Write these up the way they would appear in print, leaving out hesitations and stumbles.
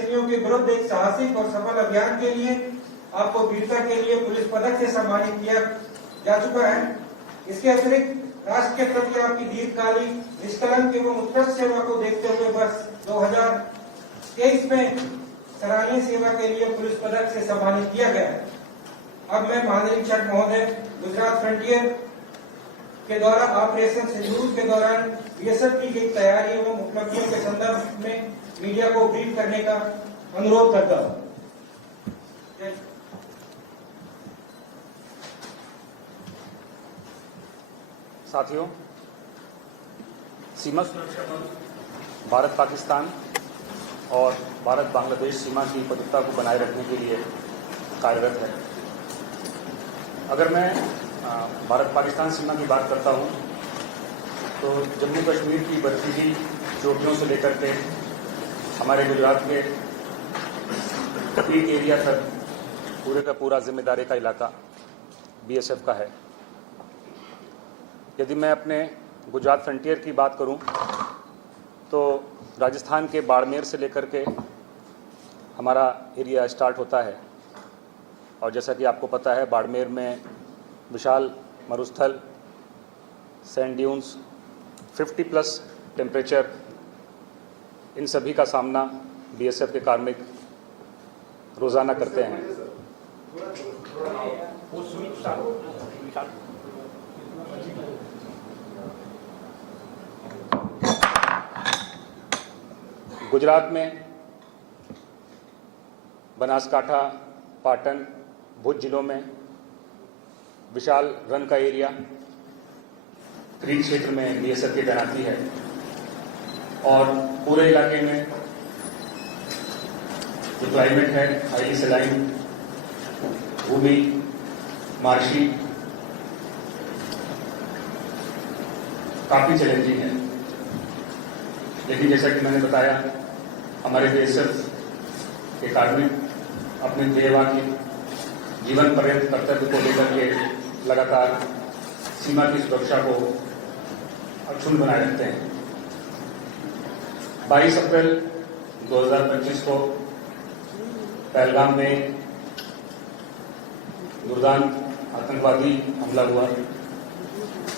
नक्सलियों के विरुद्ध एक साहसिक और सफल अभियान के लिए आपको वीरता के लिए पुलिस पदक से सम्मानित किया जा चुका है। इसके अतिरिक्त राष्ट्र के प्रति आपकी दीर्घकालीन निष्कलंक एवं उत्कृष्ट सेवा को देखते हुए वर्ष 2023 में सराहनीय सेवा के लिए पुलिस पदक से सम्मानित किया गया है। अब मैं महानिरीक्षक महोदय गुजरात फ्रंटियर के द्वारा ऑपरेशन सिंदूर के दौरान बीएसएफ की गई तैयारी एवं उपलब्धियों के संदर्भ में मीडिया को ब्रीफ करने का अनुरोध करता हूं। साथियों, सीमा सुरक्षा बल भारत पाकिस्तान और भारत बांग्लादेश सीमा की पवित्रता को बनाए रखने के लिए कार्यरत है। अगर मैं भारत पाकिस्तान सीमा की बात करता हूं तो जम्मू कश्मीर की बर्फीली चोटियों से लेकर के हमारे गुजरात के पीक एरिया तक पूरे का पूरा जिम्मेदारी का इलाका बीएसएफ का है। यदि मैं अपने गुजरात फ्रंटियर की बात करूं तो राजस्थान के बाड़मेर से लेकर के हमारा एरिया स्टार्ट होता है और जैसा कि आपको पता है बाड़मेर में विशाल मरुस्थल, सैंड ड्यून्स, 50+ टेम्परेचर, इन सभी का सामना बीएसएफ के कार्मिक रोज़ाना करते हैं। गुजरात में बनासकांठा, पाटन, भुज जिलों में विशाल रन का एरिया, क्रीक क्षेत्र में बीएसएफ की तैनाती है और पूरे इलाके में जो क्लाइमेट है हाईली सलाइन, भूमि, मार्शी, काफी चैलेंजिंग है। लेकिन जैसा कि मैंने बताया, हमारे बीएसएफ के कार्मिक अपने ध्येयवान की जीवन पर्यंत कर्तव्य को लेकर के लगातार सीमा की सुरक्षा को अक्षुण्ण बनाए रखते हैं। 22 अप्रैल 2025 को पहलगाम में दुर्दांत आतंकवादी हमला हुआ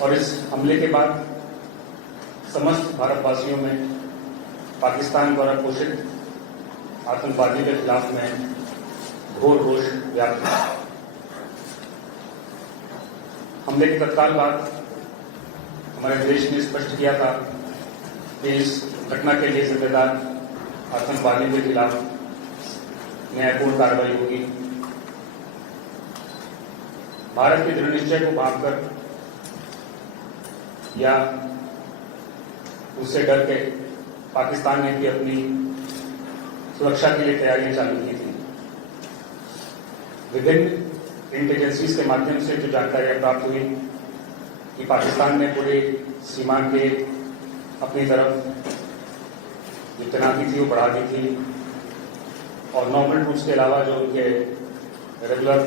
और इस हमले के बाद समस्त भारतवासियों में पाकिस्तान द्वारा पोषित आतंकवादी के खिलाफ में घोर रोष व्याप्त हुआ। हमले के तत्काल बाद हमारे देश ने स्पष्ट किया था कि इस घटना के लिए जिम्मेदार आतंकवादियों के खिलाफ न्यायपूर्ण कार्रवाई होगी। भारत के दृढ़ निश्चय को भांपकर या उससे डर के पाकिस्तान ने भी अपनी सुरक्षा के लिए तैयारियां चालू की थी। विभिन्न इंटेलिजेंसीज के माध्यम से जो जानकारियां प्राप्त हुई कि पाकिस्तान ने पूरी सीमा के अपनी तरफ जो तैनाती थी वो बढ़ा दी थी और नॉर्मल ट्रूप्स के अलावा जो उनके रेगुलर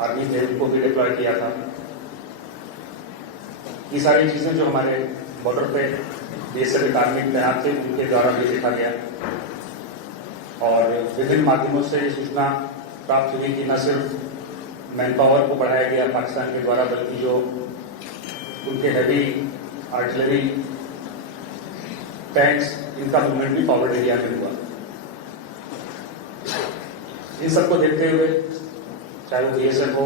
आर्मी थे उनको भी डिप्लॉय किया था। ये सारी चीजें जो हमारे बॉर्डर पे बीएसएफ कार्मिक तैनात थे उनके द्वारा भी देखा गया और विभिन्न माध्यमों से सूचना प्राप्त हुई कि न सिर्फ मैन पावर को बढ़ाया गया पाकिस्तान के द्वारा, बल्कि जो उनके हैवी आर्टिलरी, टैंक्स, इनका मूवमेंट भी फॉरवर्ड एरिया में हुआ। इन सबको देखते हुए चाहे वो बीएसएफ हो,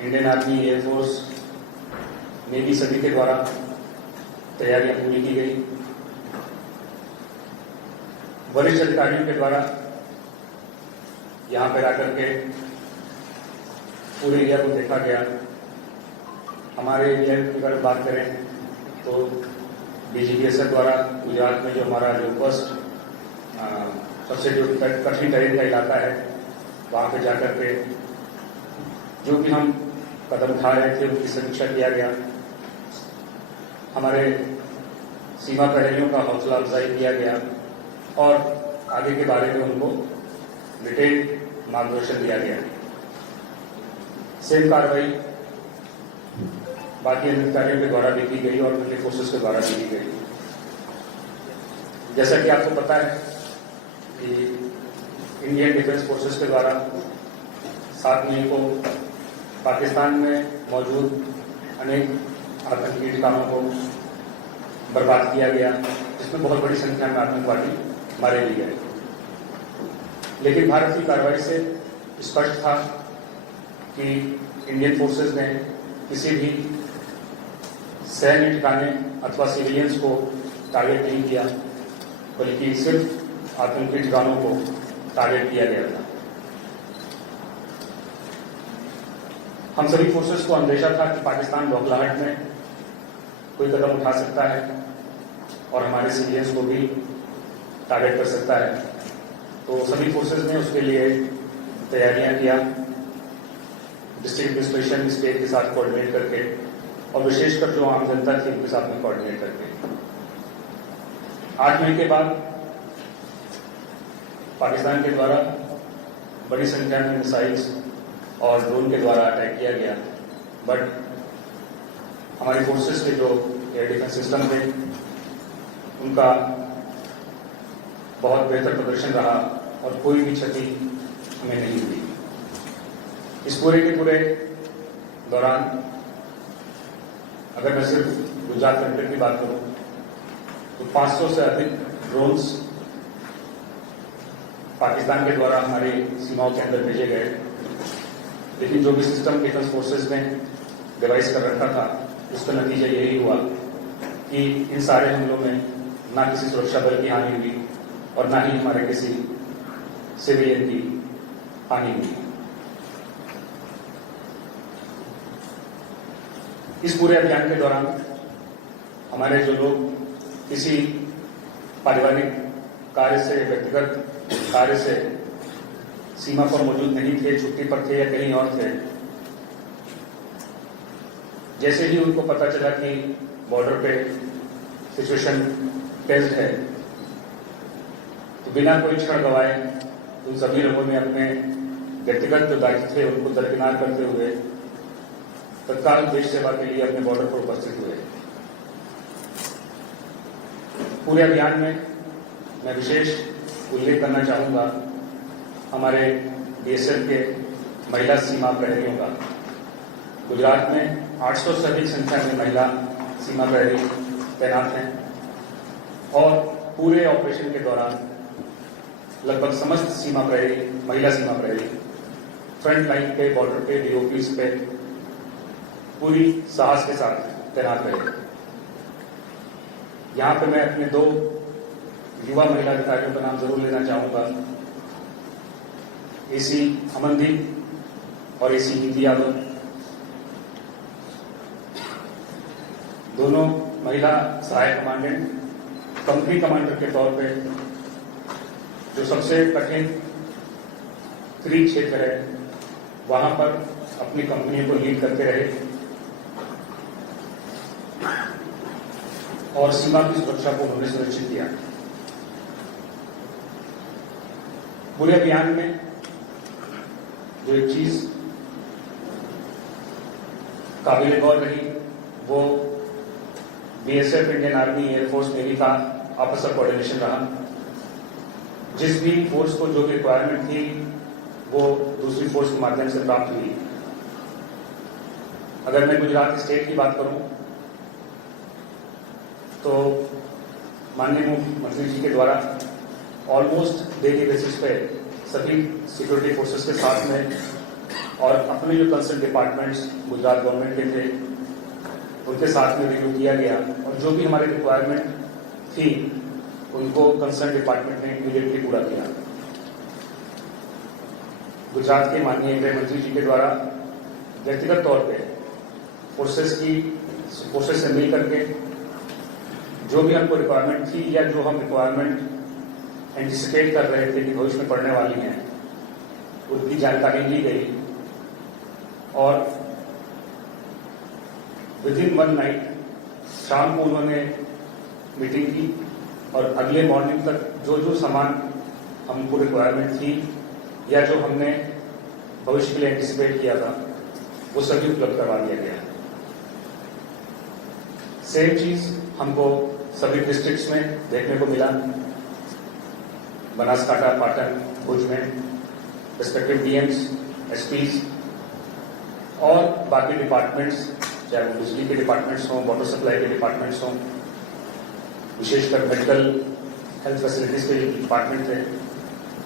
इंडियन आर्मी, एयरफोर्स, नेवी, सभी के द्वारा तैयारियां पूरी की गई। वरिष्ठ अधिकारियों के द्वारा यहां पर आकर के पूरे एरिया को देखा गया। हमारे एरिया की अगर बात करें तो डीजीपीएसएफ द्वारा गुजरात में जो हमारा जो फर्स्ट सबसे जो कठिन टेरेन का इलाका है वहां पे जाकर के जो भी हम कदम उठा रहे थे उनकी समीक्षा किया गया। हमारे सीमा प्रहरियों का हौसला अफजाई किया गया और आगे के बारे में उनको डिटेल मार्गदर्शन दिया गया। सेम कार्रवाई बाकी अधिकारियों के द्वारा भी की गई और मिलिट्री फोर्सेस के द्वारा भी की गई। जैसा कि आपको पता है कि इंडियन डिफेंस फोर्सेस के द्वारा 7 मई को पाकिस्तान में मौजूद अनेक आतंकी ठिकानों को बर्बाद किया गया, जिसमें बहुत बड़ी संख्या में आतंकवादी मारे भी गए। लेकिन भारत की कार्रवाई से स्पष्ट था कि इंडियन फोर्सेस ने किसी भी सैन्य ठिकाने अथवा सिविलियंस को टारगेट नहीं किया, बल्कि सिर्फ आतंकी ठिकानों को टारगेट किया गया था। हम सभी फोर्सेस को अंदेशा था कि पाकिस्तान बौखलाहट में कोई कदम उठा सकता है और हमारे सिविलियंस को भी टारगेट कर सकता है। तो सभी फोर्सेस ने उसके लिए तैयारियां किया, डिस्ट्रिक्ट एडमिनिस्ट्रेशन स्टेट के साथ कोऑर्डिनेट करके और विशेषकर जो आम जनता थी उनके साथ में कोऑर्डिनेट करके 8 मई के बाद पाकिस्तान के द्वारा बड़ी संख्या में मिसाइल्स और ड्रोन के द्वारा अटैक किया गया, बट हमारी फोर्सेस के जो एयर डिफेंस सिस्टम थे उनका बहुत बेहतर प्रदर्शन रहा और कोई भी क्षति हमें नहीं हुई। इस पूरे के पूरे दौरान अगर मैं सिर्फ गुजरात सेंटर की बात करूं तो 500 से अधिक ड्रोन्स पाकिस्तान के द्वारा हमारी सीमाओं के अंदर भेजे गए, लेकिन जो भी सिस्टम डिफेंस फोर्सेस ने डिवाइस कर रखा था उसका नतीजा यही हुआ कि इन सारे हमलों में ना किसी सुरक्षा बल की हानि हुई और ना ही हमारे किसी सिविलियन की हानि हुई। इस पूरे अभियान के दौरान हमारे जो लोग किसी पारिवारिक कार्य से, व्यक्तिगत कार्य से सीमा पर मौजूद नहीं थे, छुट्टी पर थे या कहीं और थे, जैसे ही उनको पता चला कि बॉर्डर पे सिचुएशन टेंस्ड है, तो बिना कोई क्षण गवाए उन सभी लोगों ने अपने व्यक्तिगत जो दायित्व थे उनको दरकिनार करते हुए तत्काल देश सेवा के लिए अपने बॉर्डर पर उपस्थित हुए। पूरे अभियान में मैं विशेष उल्लेख करना चाहूंगा हमारे बीएसएफ के महिला सीमा प्रहरियों का। गुजरात में 800 से अधिक संख्या में महिला सीमा प्रहरी तैनात हैं और पूरे ऑपरेशन के दौरान लगभग समस्त सीमा प्रहरी, महिला सीमा प्रहरी फ्रंट लाइन पे, बॉर्डर पे, डीओपीज पे पूरी साहस के साथ तैनात रहे। यहां पे मैं अपने 2 युवा महिला अधिकारियों का नाम जरूर लेना चाहूंगा, एसी अमनदीप और एसी नीति यादव। दोनों महिला सहायक कमांडेंट कंपनी कमांडर के तौर पे जो सबसे कठिन क्रीक क्षेत्र है वहां पर अपनी कंपनी को लीड करते रहे और सीमा की सुरक्षा को उन्होंने सुनिश्चित किया। पूरे अभियान में जो एक चीज काबिल गौर रही वो BSF, Indian army, air force, navy का आपस में कोऑर्डिनेशन रहा। जिस भी फोर्स को जो भी रिक्वायरमेंट थी वो दूसरी फोर्स के माध्यम से प्राप्त हुई। अगर मैं गुजरात स्टेट की बात करूं तो माननीय मुख्यमंत्री जी के द्वारा ऑलमोस्ट डेली बेसिस पे सभी सिक्योरिटी फोर्सेस के साथ में और अपने जो कंसर्न डिपार्टमेंट्स गुजरात गवर्नमेंट के थे उनके साथ में रिव्यू किया गया और जो भी हमारी रिक्वायरमेंट थी उनको कंसर्न डिपार्टमेंट ने इमीडिएटली पूरा किया। गुजरात के माननीय गृह मंत्री जी के द्वारा व्यक्तिगत तौर पे फोर्सेस से मिल करके जो भी हमको रिक्वायरमेंट थी या जो हम रिक्वायरमेंट एंटिसिपेट कर रहे थे कि भविष्य में पड़ने वाली हैं उनकी जानकारी ली गई और विदिन 1 नाइट शाम को उन्होंने मीटिंग की और अगले मॉर्निंग तक जो जो सामान हमको रिक्वायरमेंट थी या जो हमने भविष्य के लिए एंटिसिपेट किया था वो सभी उपलब्ध करवा दिया गया। सेम चीज हमको सभी डिस्ट्रिक्ट्स में देखने को मिला। बनासकांठा, पाटन, भुज में रिस्पेक्टिव डीएम्स, एसपीज और बाकी डिपार्टमेंट्स, चाहे वो बिजली के डिपार्टमेंट्स हों, वाटर सप्लाई के डिपार्टमेंट्स हों, विशेषकर मेडिकल हेल्थ फैसिलिटीज के जो डिपार्टमेंट थे,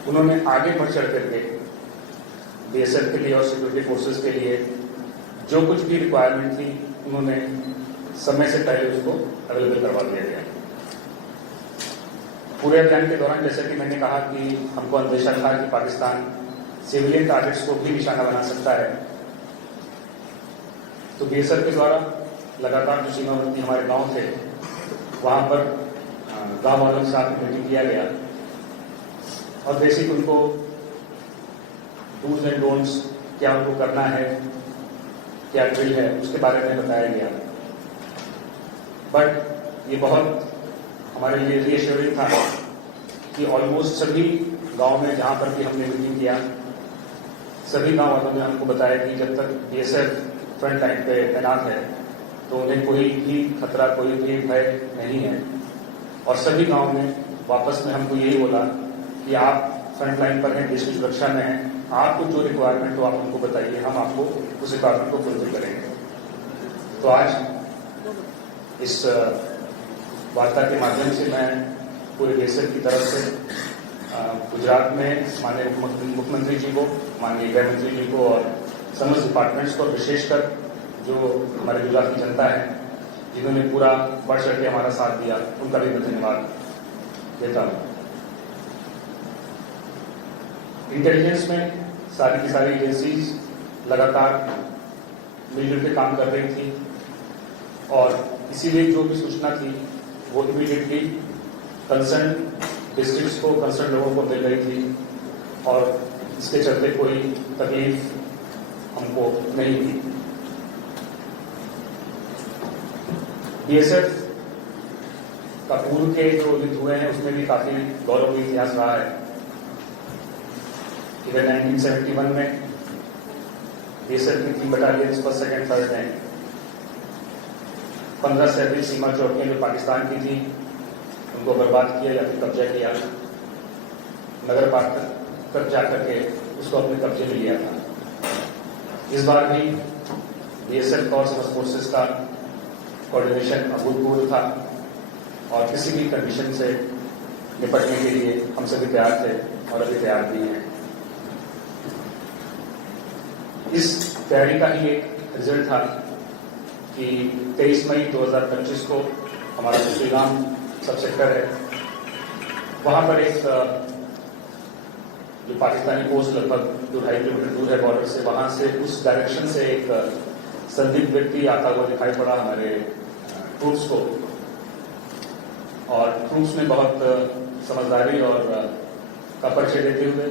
उन्होंने आगे बढ़ चढ़ करके बीएसएफ के लिए और सिक्योरिटी फोर्सेस के लिए जो कुछ भी रिक्वायरमेंट थी उन्होंने समय से पहले उसको अवेलेबल करवा दिया गया। पूरे अभियान के दौरान जैसे कि मैंने कहा कि हमको अंदेशा था कि पाकिस्तान सिविलियन टारगेट्स को भी निशाना बना सकता है, तो बीएसएफ के द्वारा लगातार जो सीमावर्ती हमारे गांव थे वहां पर गांव वालों के साथ मीटिंग किया गया और बेसिक उनको डूज एंड डोंट्स क्या उनको करना है, क्या ड्रिल है, उसके बारे में बताया गया। बट ये बहुत हमारे लिए रीअश्योरिंग था कि ऑलमोस्ट सभी गांव में जहां पर भी हमने मीटिंग किया, सभी गांव वालों ने हमको बताया कि जब तक बीएसएफ फ्रंट लाइन पे तैनात है तो उन्हें कोई भी खतरा, कोई भी भय नहीं है। और सभी गांव में वापस में हमको यही बोला कि आप फ्रंट लाइन पर हैं, देश की सुरक्षा में हैं, आपको जो रिक्वायरमेंट हो आप हमको बताइए, हम आपको उस रिक्वायरमेंट को फुलफिल करेंगे। तो आज इस वार्ता के माध्यम से मैं पूरे बीएसएफ की तरफ से गुजरात में माननीय मुख्यमंत्री जी को, माननीय गृह मंत्री जी को और समस्त डिपार्टमेंट्स को, विशेषकर जो हमारे गुजरात की जनता है जिन्होंने पूरा बढ़ चढ़ के हमारा साथ दिया, उनका भी मैं धन्यवाद देता हूँ। इंटेलिजेंस में सारी की सारी एजेंसीज लगातार मिलजुल के काम कर रही थी और इसीलिए जो भी सूचना थी वो इमीडिएटली कंसर्न डिस्ट्रिक्ट्स को, कंसर्न लोगों को मिल रही थी और इसके चलते कोई तकलीफ हमको नहीं थी। बीएसएफ का पूर्व के जो युद्ध हुए हैं उसमें भी काफी गौरवपूर्ण इतिहास रहा है। इधर 1971 में बीएसएफ की 3 बटालियन, फर्स्ट, सेकंड, थर्ड ने 15 से अधिक सीमा चौकियां जो पाकिस्तान की थी उनको बर्बाद किया या फिर कब्जा किया, नगर पार तक जा करके उसको अपने कब्जे में लिया था। इस बार भी बीएसएफ और समस्त फोर्सेस का कोऑर्डिनेशन अभूतपूर्व था और किसी भी कंडीशन से निपटने के लिए हम सभी तैयार थे और अभी तैयार भी हैं। इस तैयारी का ही एक रिजल्ट था कि 23 मई 2025 को हमारा जो श्रीराम सब सेक्टर है वहां पर एक जो पाकिस्तानी पोस्ट लगभग 2.5 किलोमीटर दूर है बॉर्डर से, वहां से उस डायरेक्शन से एक संदिग्ध व्यक्ति आता हुआ दिखाई पड़ा हमारे ट्रूप्स को और ट्रूप्स ने बहुत समझदारी और का परिचय देते हुए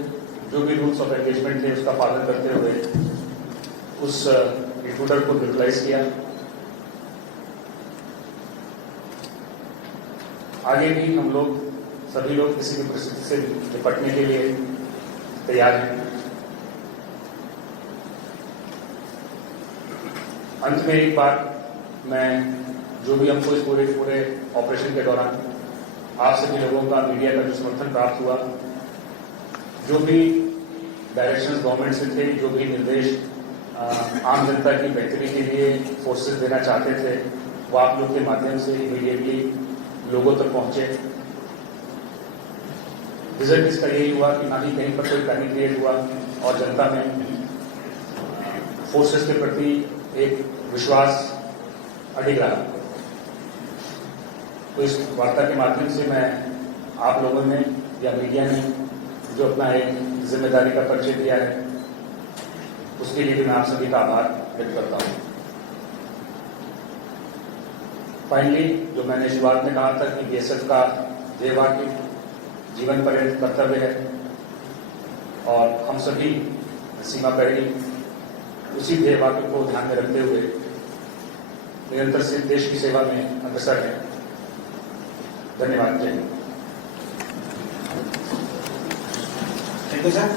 जो भी रूल्स ऑफ एंगेजमेंट थे उसका पालन करते हुए उस इंट्रूडर को न्यूट्रलाइज किया। आगे भी हम लोग सभी लोग किसी भी परिस्थिति से निपटने के लिए तैयार हैं। अंत में एक बात, मैं जो भी हमको इस पूरे ऑपरेशन के दौरान आप सभी लोगों का, मीडिया का जो समर्थन प्राप्त हुआ, जो भी डायरेक्शंस गवर्नमेंट से थे, जो भी निर्देश आम जनता की बेहतरी के लिए फोर्सेस देना चाहते थे, वो आप लोग के माध्यम से इमीडिएटली लोगों तक पहुंचे। रिजल्ट इसका यही हुआ कि ना ही कहीं पर कोई पैनिक क्रिएट हुआ और जनता में फोर्सेस के प्रति एक विश्वास अडिग रहा। तो इस वार्ता के माध्यम से मैं आप लोगों ने या मीडिया ने जो अपना एक जिम्मेदारी का परिचय दिया है उसके लिए भी मैं आप सभी का आभार व्यक्त करता हूं। फाइनली, जो मैंने शुरुआत में कहा था कि बीएसएफ का ध्येयवाक्य जीवन पर्यंत कर्तव्य है और हम सभी सीमा प्रहरी उसी ध्येयवाक्य को ध्यान में रखते हुए निरंतर से देश की सेवा में अग्रसर है। धन्यवाद। जय हिंद। Thank you sir.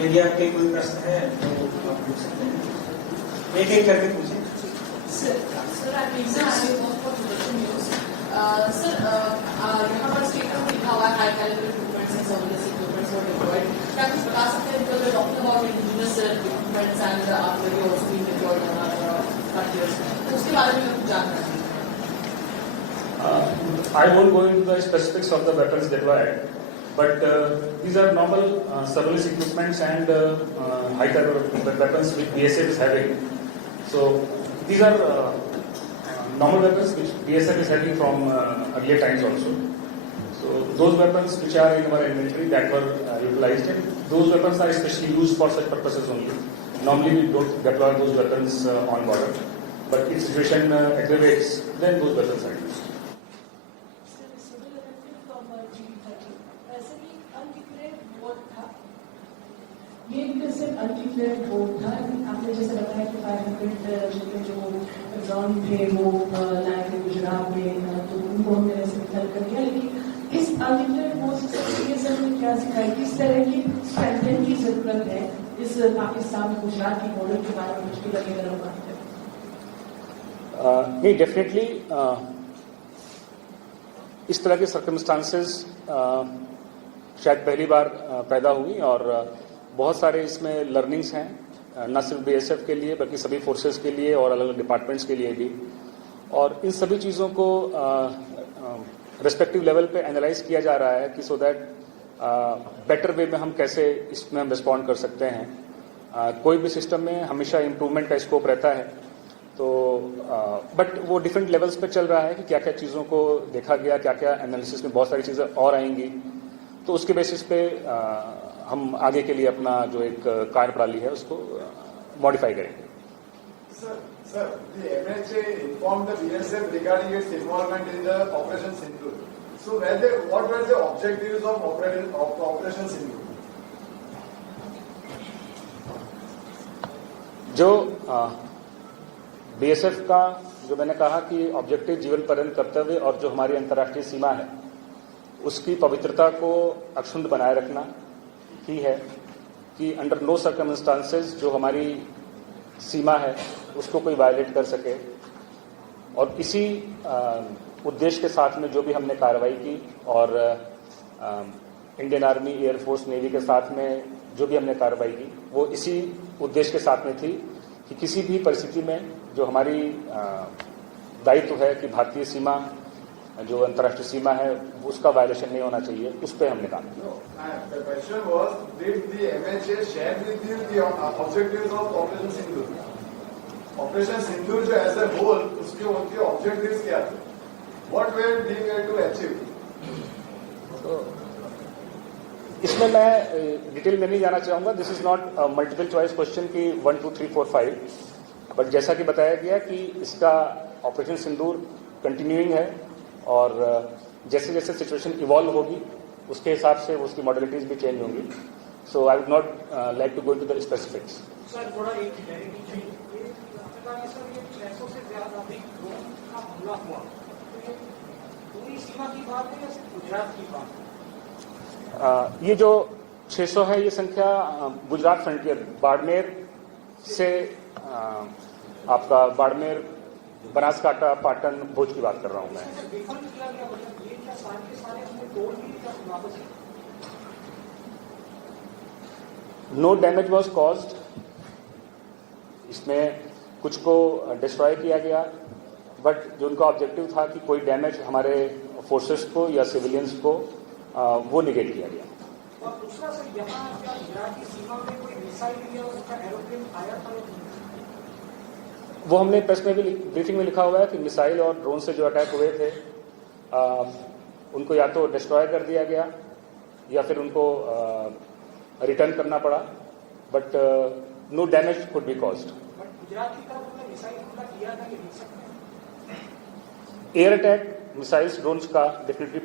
यदि आपके कोई प्रश्न है तो आप पूछ सकते हैं, एक एक करके पूछें। Sir, I think सर यहाँ पर स्टेटमेंट में लिखा हुआ है high calibre equipments and surveillance equipments were deployed. क्या कुछ बता सकते हैं because we talking about indigenous equipments and after we also being deployed in other countries, तो उसके बारे में कुछ जानना चाहिए। I won't go into the specifics of the weapons deployed, but these are normal surveillance equipments and high caliber weapons which BSF is having. So these are normal weapons which BSF is having from earlier times also. So those weapons which are in our inventory that were utilized, and those weapons are especially used for such purposes only. Normally we don't deploy those weapons on border, but if situation aggravates, then those weapons are used. ये सिर्फ undeclared vote था। आपने जैसे बताया कि 500 जितने जो exam थे वो लाए थे गुजरात में, तो उनको हमने वैसे विफल कर दिया। लेकिन इस अनडिक्लेयर्ड वोट से बीएसएफ ने क्या सिखाया, किस तरह की स्ट्रेंथन की जरूरत है इस पाकिस्तान गुजरात की बॉर्डर के बारे में कुछ भी लगेगा हम बात करें? नहीं, डेफिनेटली इस तरह के सर्कमस्टांसेस शायद पहली बार पैदा हुई और बहुत सारे इसमें लर्निंग्स हैं, न सिर्फ बीएसएफ के लिए बल्कि सभी फोर्सेस के लिए और अलग अलग डिपार्टमेंट्स के लिए भी। और इन सभी चीज़ों को रेस्पेक्टिव लेवल पे एनालाइज किया जा रहा है कि सो दैट बेटर वे में हम कैसे इसमें हम रिस्पॉन्ड कर सकते हैं। कोई भी सिस्टम में हमेशा इम्प्रूवमेंट का स्कोप रहता है, तो बट वो डिफरेंट लेवल्स पे चल रहा है कि क्या क्या चीज़ों को देखा गया, क्या क्या एनालिसिस में बहुत सारी चीज़ें और आएंगी, तो उसके बेसिस पे हम आगे के लिए अपना जो एक कार्यप्रणाली है उसको मॉडिफाई करेंगे। Sir, the MHA informed the BSF regarding its involvement in the Operation Sindoor. So, what were the objectives of Operation Sindoor? जो बीएसएफ का जो मैंने कहा कि ऑब्जेक्टिव जीवन पर्यंत कर्तव्य और जो हमारी अंतर्राष्ट्रीय सीमा है उसकी पवित्रता को अक्षुण्ण बनाए रखना ही है कि अंडर नो सर्कमस्टांसेस जो हमारी सीमा है उसको कोई वायलेट कर सके। और इसी उद्देश्य के साथ में जो भी हमने कार्रवाई की और इंडियन आर्मी, एयरफोर्स, नेवी के साथ में जो भी हमने कार्रवाई की वो इसी उद्देश्य के साथ में थी कि किसी भी परिस्थिति में जो हमारी दायित्व है कि भारतीय सीमा जो अंतर्राष्ट्रीय सीमा है उसका वायलेशन नहीं होना चाहिए, उस पर हमने काम किया। The question was, did the MHA share with you the objectives of Operation Sindoor? Operation Sindoor जो as a whole उसके उनके objectives क्या थे? What were they to achieve? तो इसमें मैं डिटेल में नहीं जाना चाहूंगा। This is not multiple choice question की 1 2 3 4 5, बट जैसा कि बताया गया कि इसका ऑपरेशन सिंदूर कंटिन्यूइंग है और जैसे जैसे सिचुएशन इवॉल्व होगी उसके हिसाब से उसकी मॉडलिटीज भी चेंज होंगी। So I would not like to go to the specifics. Sir थोड़ा एक क्लैरिटी चाहिए, सर ये 600 से ज्यादा भी ड्रोन का हमला हुआ, तो ये पूरी सीमा की बात है या सिर्फ गुजरात की बात है? ये जो 600 है ये संख्या गुजरात फ्रंटियर बाड़मेर से आपका बाड़मेर, बनासकांठा, पाटन, भुज की बात कर रहा हूं मैं। विफल किया गया मतलब ये क्या सारे के सारे हमने तोड़ दिए क्या वापस? नो डैमेज वॉज कॉज्ड, इसमें कुछ को डिस्ट्रॉय किया गया, बट जो उनका ऑब्जेक्टिव था कि कोई डैमेज हमारे फोर्सेस को या सिविलियंस को वो निगेट किया गया। और दूसरा सर यहाँ क्या गुजरात की सीमा में कोई मिसाइल या उसका एरोप्लेन आया था? वो हमने प्रेस में भी ब्रीफिंग में लिखा हुआ है कि मिसाइल और ड्रोन से जो अटैक हुए थे उनको या तो डिस्ट्रॉय कर दिया गया या फिर उनको रिटर्न करना पड़ा, but no damage could be caused. Gujarat की तरफ उन्होंने मिसाइल हमला किया था कि नहीं सकते? एयर अटैक, मिसाइल्स, ड्रोन्स का डेफिनेटली